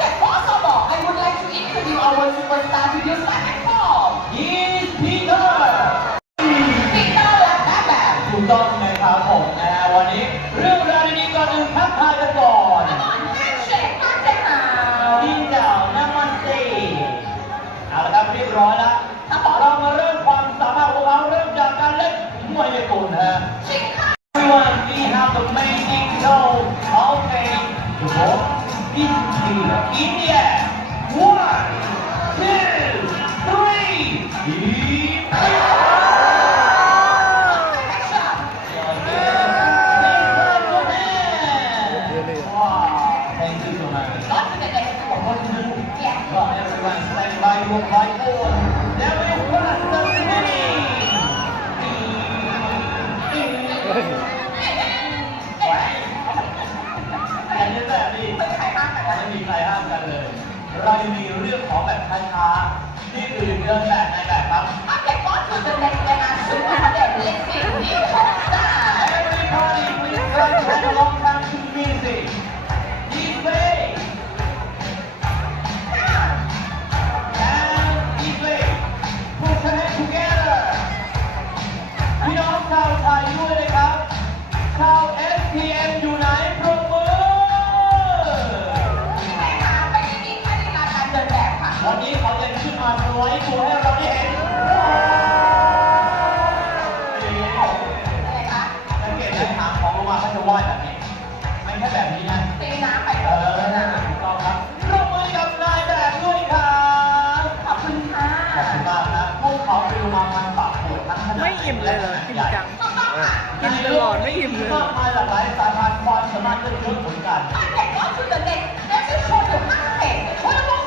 จักดีกว่า Okay, first of all, I would like to introduce our superstar to you, Simon Paul. He's Peter Peter และแม่แบบถูกต้องนะครับผมนะฮะวันนี้เรื่องราวดีๆก่อนอื่นทักทายกันก่อน Come on, handshake มาเจ้านาวดินดาวนามันเซเอาละครับเรียบร้อยแล้วเรามาเริ่มความสามารถของเราเริ่มจากการเล่นมวยญี่ปุ่นนะฮะ Everyone, we have the amazing show. Okay, the ball is. India. One, two, three. Deep. Action. Wow, thank you so much. Not to the เราจะมีเรื่องของแบบช้าๆที่คือเรื่องแบบในแบบครับ ถ้าเด็กก็ถือเป็นในงกเลยนะถือเป็เด็กเล่นสิ่งนี่ของจ้า พันธุ์ความสามารถเลือกเยอะเหมือนกัน Okay, on to the next. Let's just show you how to make it. What about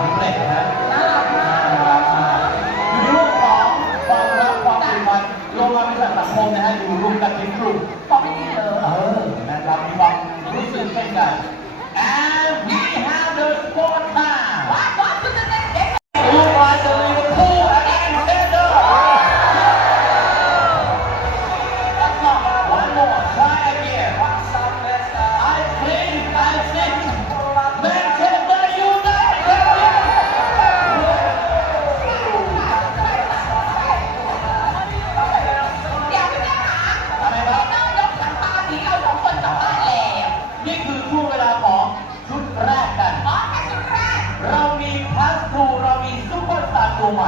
สำเร็จนะน่ารักมากอยู่ในโลกของความรักความผูกพันโลกมาเป็นสังคมนะฮะอยู่รวมกันเป็นกลุ่มเออนะครับมีความรู้สึกเช่นกัน ม่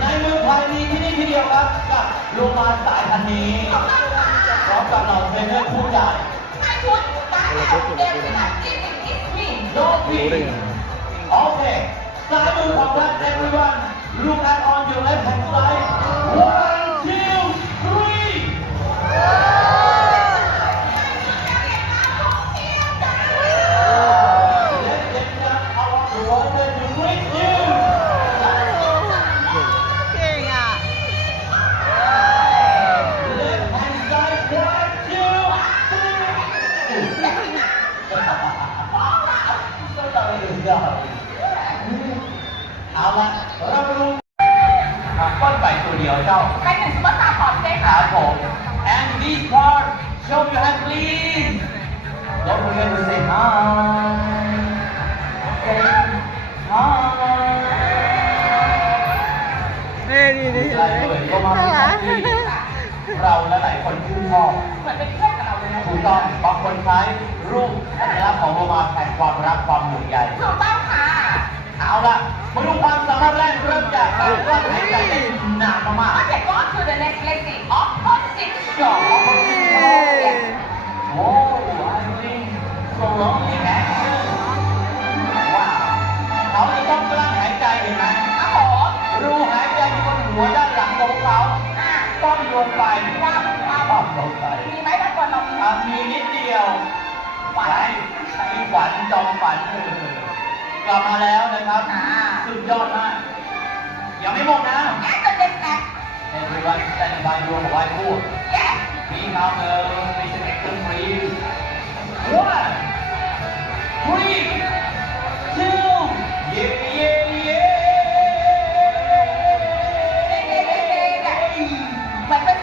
ในเมืองไทยมีที่นี่ที่เดียวครับกับโลมาสายพันธุ์นี้พร้อมกับเหล่าเทรนเนอร์ผู้ใหญ่โลกีโอ เอาละเราไปดูอะก้อนไก่ตัวเดียวเจ้าครับผม and this part show your hand please don't forget to say hi okay hi นี่นี่นี่ได้เลยก็มาน่าเป็นรักที่เราและหลายคนชื่นชอบถูกต้องบางคนใช้รูปสัญลักษณ์ของโรมาแทนความรักความห่วงใย เอาละมาดูความสามารถแรกเริ่มจากการกลั้นหายใจได้นานมากๆ Okay, on to the next lesson. Opposite shore. โอ้ I think so lonely action ว้าวเขาจะต้องกลั้นหายใจเห็นไหมครับผมรูหายใจที่บนหัวด้านหลังของเขาอะต้องลงไปครับแสงสัยมีไหมถ้าคนเรามีไหมอะมีนิดเดียวฝันมีขวัญจอมฝันเออ กลับมาแล้วนะครับค่ะ สุดยอดมากยังไม่หมดนะ Yes, the big man. Everyone stand by your white board. Yes. We now know Mr. Victor Reeves.